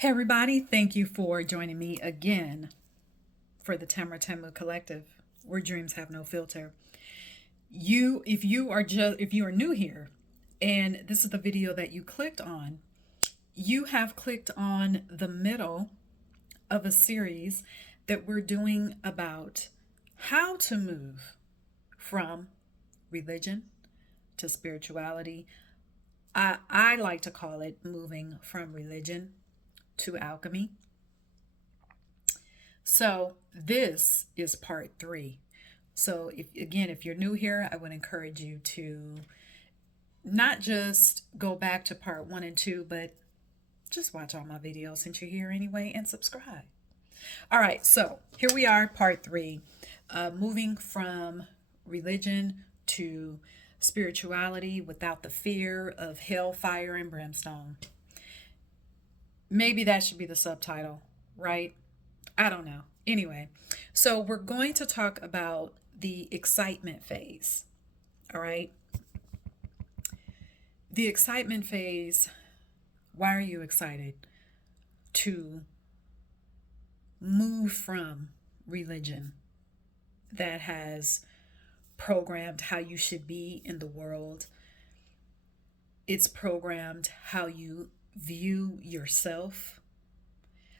Hey everybody, thank you for joining me again for the Tamara Tamu Collective, where dreams have no filter. If you are new here and this is the video that you clicked on, you have clicked on the middle of a series that we're doing about how to move from religion to spirituality. I like to call it moving from religion to alchemy. So this is part 3. So if you're new here, I would encourage you to not just go back to part 1 and 2, but just watch all my videos since you're here anyway and subscribe. All right, so here we are, part 3, moving from religion to spirituality without the fear of hell, fire, and brimstone. Maybe that should be the subtitle, right? I don't know. Anyway, so we're going to talk about the excitement phase. All right. The excitement phase. Why are you excited to move from religion that has programmed how you should be in the world? It's programmed how you view yourself,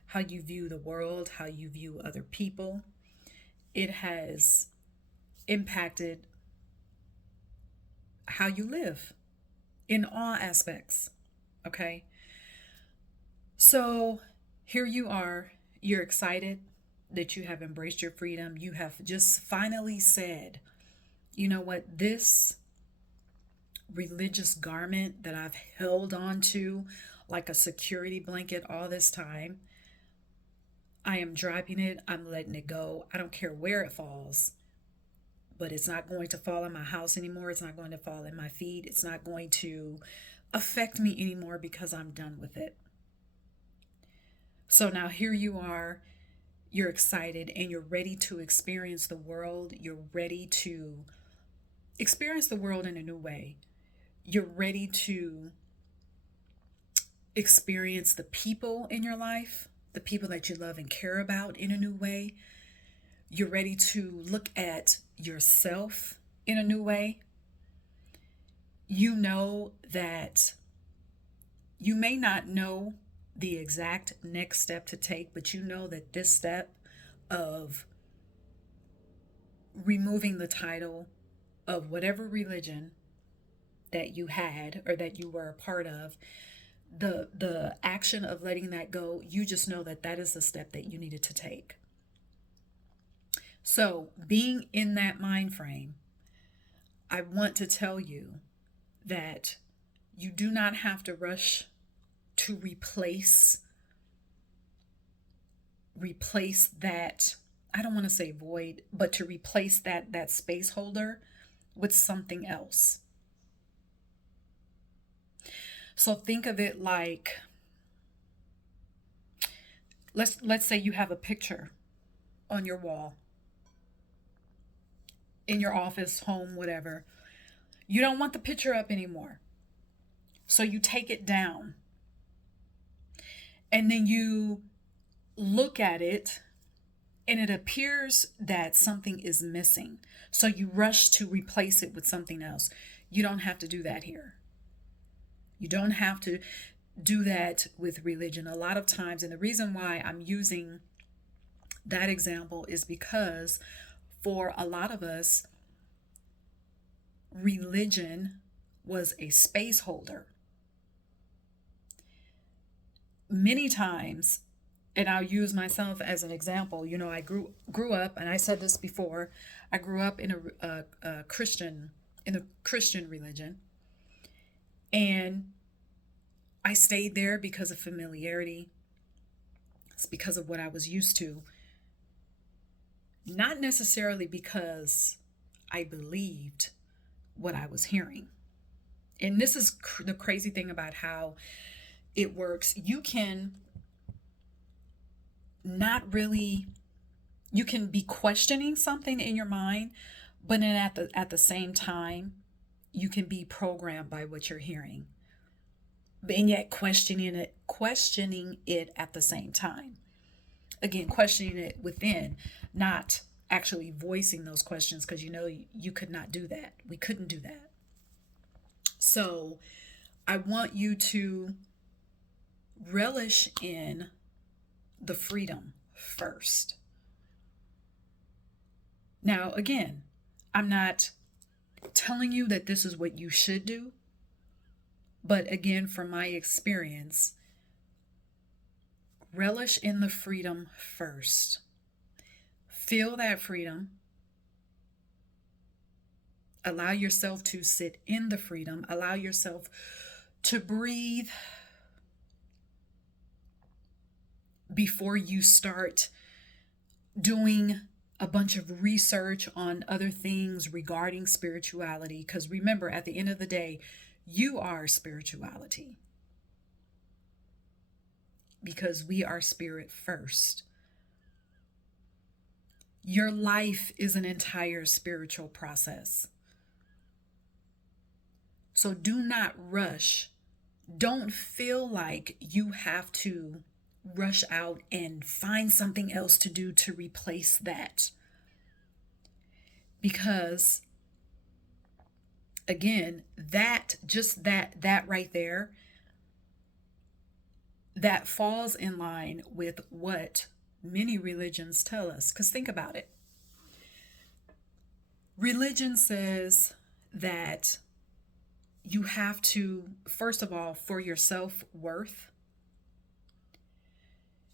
how you view the world, how you view other people. It has impacted how you live in all aspects. Okay. So here you are, you're excited that you have embraced your freedom. You have just finally said, you know what, this religious garment that I've held on to like a security blanket all this time, I am dropping it. I'm letting it go. I don't care where it falls, but it's not going to fall in my house anymore. It's not going to fall in my feet. It's not going to affect me anymore because I'm done with it. So now here you are, you're excited and you're ready to experience the world. You're ready to experience the world in a new way. You're ready to experience the people in your life, the people that you love and care about in a new way. You're ready to look at yourself in a new way. You know that you may not know the exact next step to take, but you know that this step of removing the title of whatever religion that you had or that you were a part of, the action of letting that go, you just know that that is the step that you needed to take. So being in that mind frame, I want to tell you that you do not have to rush to replace that, I don't want to say void, but to replace that space holder with something else. So think of it like, let's say you have a picture on your wall, in your office, home, whatever. You don't want the picture up anymore. So you take it down. And then you look at it and it appears that something is missing. So you rush to replace it with something else. You don't have to do that here. You don't have to do that with religion. A lot of times, and the reason why I'm using that example is because for a lot of us, religion was a space holder. Many times, and I'll use myself as an example, you know, I grew up, and I said this before, I grew up in a Christian religion. And I stayed there because of familiarity. It's because of what I was used to. Not necessarily because I believed what I was hearing. And this is the crazy thing about how it works. You can be questioning something in your mind, but then at the same time, you can be programmed by what you're hearing. And yet questioning questioning it at the same time. Again, questioning it within, not actually voicing those questions, because you could not do that. We couldn't do that. So I want you to relish in the freedom first. Now, again, I'm not telling you that this is what you should do, but again, from my experience, relish in the freedom first. Feel that freedom. Allow yourself to sit in the freedom. Allow yourself to breathe before you start doing a bunch of research on other things regarding spirituality. Because remember, at the end of the day, you are spirituality. Because we are spirit first. Your life is an entire spiritual process. So do not rush. Don't feel like you have to rush out and find something else to do to replace that. Because again, that right there, that falls in line with what many religions tell us. Because think about it. Religion says that you have to, first of all, for your self-worth,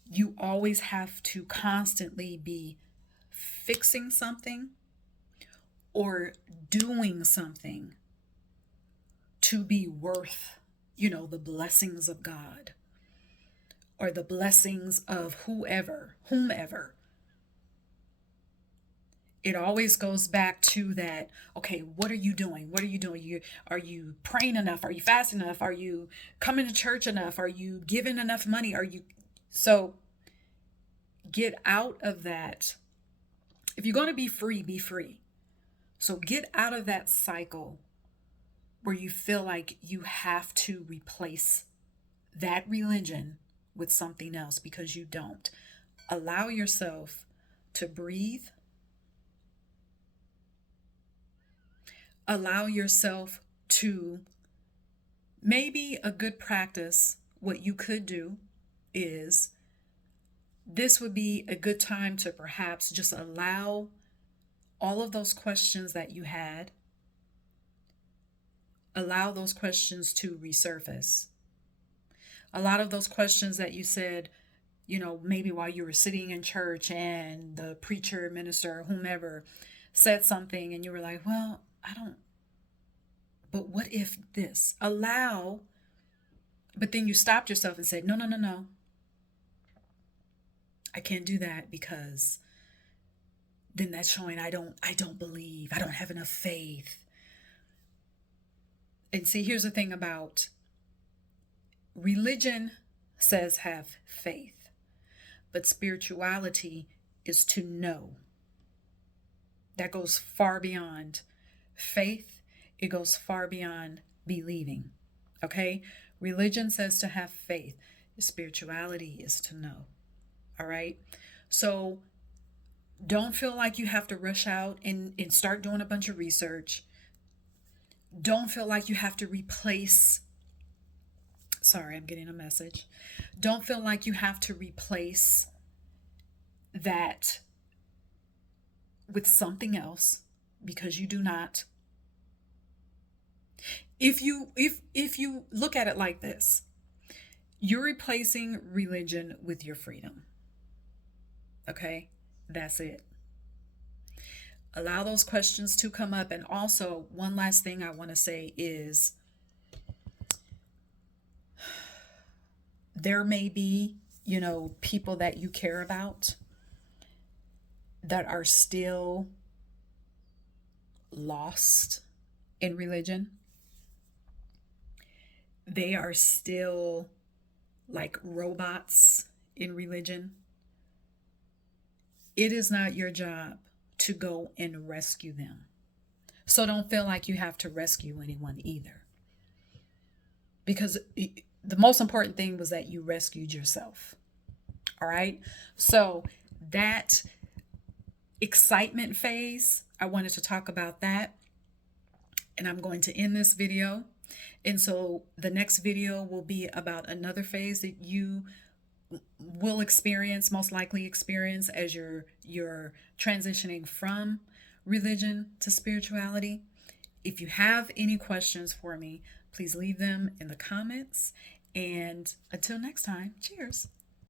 you always have to constantly be fixing something or doing something to be worth, the blessings of God or the blessings of whomever. It always goes back to that, okay, what are you doing? What are you doing? Are you praying enough? Are you fasting enough? Are you coming to church enough? Are you giving enough money? So get out of that. If you're going to be free, be free. So get out of that cycle where you feel like you have to replace that religion with something else, because you don't. Allow yourself to breathe. Allow yourself to, maybe a good practice, what you could do is, this would be a good time to perhaps just allow all of those questions that you had, allow those questions to resurface. A lot of those questions that you said, maybe while you were sitting in church and the preacher, minister, whomever said something and you were like, well, but what if this? But then you stopped yourself and said, no. I can't do that, because then that's showing I don't believe, I don't have enough faith. And see, here's the thing about religion, says have faith, but spirituality is to know. That goes far beyond faith. It goes far beyond believing. Okay? Religion says to have faith. Spirituality is to know. All right? So don't feel like you have to rush out and start doing a bunch of research. Don't feel like you have to replace. Sorry, I'm getting a message. Don't feel like you have to replace that with something else, because you do not. If you look at it like this, you're replacing religion with your freedom. Okay? That's it. Allow those questions to come up. And also, one last thing I want to say is, there may be, people that you care about that are still lost in religion. They are still like robots in religion. It is not your job to go and rescue them. So don't feel like you have to rescue anyone either. Because the most important thing was that you rescued yourself. All right. So that excitement phase, I wanted to talk about that. And I'm going to end this video. And so the next video will be about another phase that you will experience, most likely experience, as you're transitioning from religion to spirituality. If you have any questions for me, please leave them in the comments. And until next time, cheers.